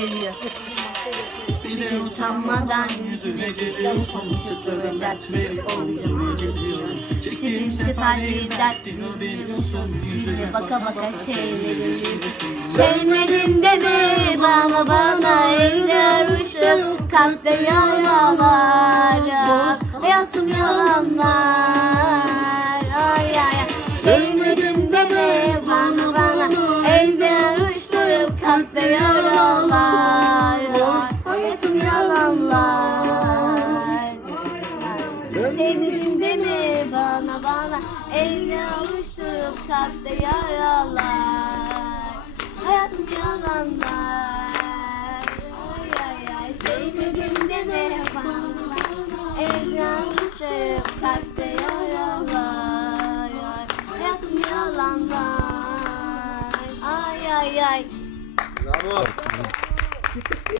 geliyor. Bir utanmadan yüzüne geliyorsun Sırtlara dert verip omzuma geliyorum Çektiğim seferleri dertini biliyorsun Yüzüne baka baka sevmedim Sevmedim deme bana bana eller uçtum kalpte yaralar Hayatım yalanlar. Ay ay ay. Sevmedim deme bana bana eller uçtum kalpte yaralar Sevmedim deme bana bana eller uçtum kalpte yaralar. Hayatım yalanlar. Ay ay ay. Sevmedim deme bana Evlenmişim kalpte yaralar. Hayatım yalanlar. Ay ay ay. Bravo.